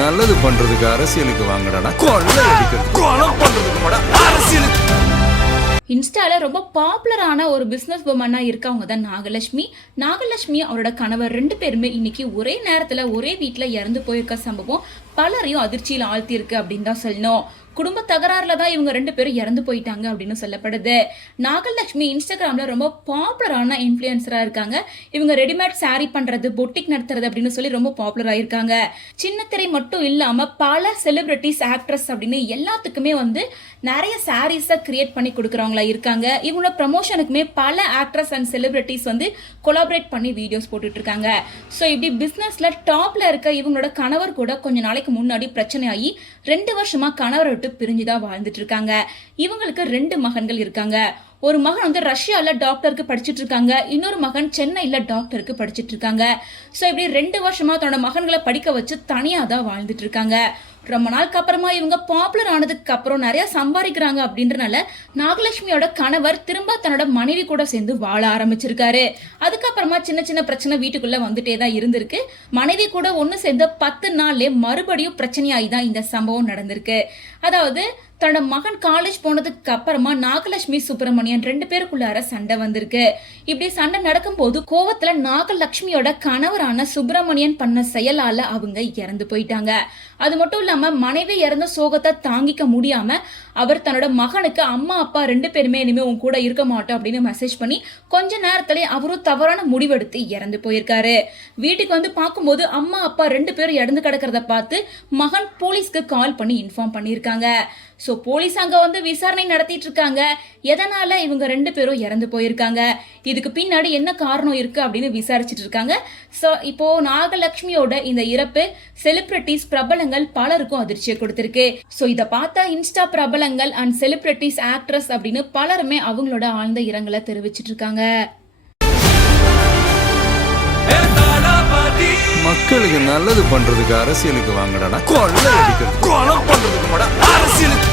நல்லது பண்றதுக்கு அரசியலுக்கு வாங்கடா, கொள்ளை அடிக்கிறது கொலை பண்றதுக்கு அரசியலுக்கு. இன்ஸ்டால ரொம்ப பாப்புலரான ஒரு பிசினஸ் உமனா இருக்கவங்க தான் நாகலட்சுமி அவரோட கணவர் 2 பேருமே இன்னைக்கு ஒரே நேரத்துல ஒரே வீட்டுல இறந்து போயிருக்க சம்பவம் பலரையும் அதிர்ச்சியில் ஆழ்த்தி இருக்கு அப்படின்னு தான் சொல்லணும். குடும்ப தகராறுல தான் இவங்க 2 பேரும் இறந்து போயிட்டாங்க அப்படின்னு சொல்லப்படுது. நாகலட்சுமி இன்ஸ்டாகிராம்ல ரொம்ப பாப்புலரான இன்ஃபுளுசரா இருக்காங்க. இவங்க ரெடிமேட் சாரி பண்றது, பொட்டிக் நடத்துறது அப்படின்னு சொல்லி ரொம்ப பாப்புலர் ஆயிருக்காங்க. சின்ன திரை மட்டும் இல்லாம பல செலிபிரிட்டிஸ், ஆக்ட்ரஸ் அப்படின்னு எல்லாத்துக்குமே நிறைய சாரீஸை கிரியேட் பண்ணி கொடுக்குறவங்களா இருக்காங்க. இவங்களோட ப்ரமோஷனுக்குமே பல ஆக்ட்ரஸ் அண்ட் செலிபிரிட்டிஸ் கொலாபரேட் பண்ணி வீடியோஸ் போட்டுட்டு இருக்காங்க. ஸோ இப்படி பிசினஸ்ல டாப்ல இருக்க இவங்களோட கணவர் கூட கொஞ்ச நாளைக்கு முன்னாடி பிரச்சனை ஆகி 2 வருஷமா கணவரை விட்டு பிரிஞ்சுதான் வாழ்ந்துட்டு இருக்காங்க. இவங்களுக்கு 2 மகன்கள் இருக்காங்க. ஒரு மகன் ரஷ்யால டாக்டருக்கு படிச்சுட்டு இருக்காங்க, இன்னொரு மகன் சென்னையில டாக்டருக்கு படிச்சுட்டு இருக்காங்க. ஸோ இப்படி 2 வருஷமா தன்னோட மகன்களை படிக்க வச்சு தனியா தான் வாழ்ந்துட்டு இருக்காங்க. ரொம்ப நாளுக்கு அப்புறமா இவங்க பாப்புலர் ஆனதுக்கு அப்புறம் நிறைய சம்பாதிக்கிறாங்க அப்படின்றனால நாகலட்சுமியோட கணவர் திரும்ப தன்னோட மனைவி கூட சேர்ந்து வாழ ஆரம்பிச்சிருக்காரு. அதுக்கப்புறமா சின்ன சின்ன பிரச்சனை வீட்டுக்குள்ள வந்துட்டே தான் இருந்திருக்கு. மனைவி கூட ஒன்னு சேர்ந்து 10 நாள்லயே மறுபடியும் பிரச்சனையாகி தான் இந்த சம்பவம் நடந்திருக்கு. அதாவது தன்னோட மகன் காலேஜ் போனதுக்கு அப்புறமா நாகலட்சுமி சுப்பிரமணியன் 2 பேருக்குள்ளார சண்டை வந்திருக்கு. இப்படி சண்டை நடக்கும் போது கோவத்துல நாகலட்சுமியோட கணவரான சுப்பிரமணியன் பண்ண செயலால அவங்க இறந்து போயிட்டாங்க. அது மட்டும் இல்லாம மனைவி இறந்த சோகத்தை தாங்கிக்க முடியாம அவர் தன்னோட மகனுக்கு அம்மா அப்பா 2 பேருமே இனிமே உன் கூட இருக்க மாட்டோம் அப்படின்னு மெசேஜ் பண்ணி கொஞ்ச நேரத்திலே அவரும் தவறான முடிவெடுத்து இறந்து போயிருக்காரு. வீட்டுக்கு பார்க்கும்போது அம்மா அப்பா 2 பேரும் இறந்து கிடக்கிறத பார்த்து மகன் போலீஸ்க்கு கால் பண்ணி இன்ஃபார்ம் பண்ணியிருக்காங்க. ஸோ போலீஸ் அங்க விசாரணை நடத்திட்டு இருக்காங்க. எதனால இவங்க 2 பேரும் இறந்து போயிருக்காங்க, இதுக்கு பின்னாடி என்ன காரணம் இருக்கு அப்படின்னு விசாரிச்சுட்டு இருக்காங்க. ஸோ இப்போ நாகலட்சுமியோட இந்த இறப்பு செலிபிரிட்டிஸ், பிரபலங்கள் பலருக்கும் அதிர்ச்சியை கொடுத்திருக்கு. ஸோ இதை பார்த்த இன்ஸ்டா பிரபலங்கள் அண்ட் செலிபிரிட்டிஸ், ஆக்ட்ரஸ் அப்படின்னு பலருமே அவங்களோட ஆழ்ந்த இரங்கலை தெரிவிச்சிட்டு இருக்காங்க. மக்களுக்கு நல்லது பண்றதுக்கு அரசியலுக்கு வாங்கடா, கொள்ளை அடிக்கிறது கொலை பண்றதுக்கு அரசியலுக்கு.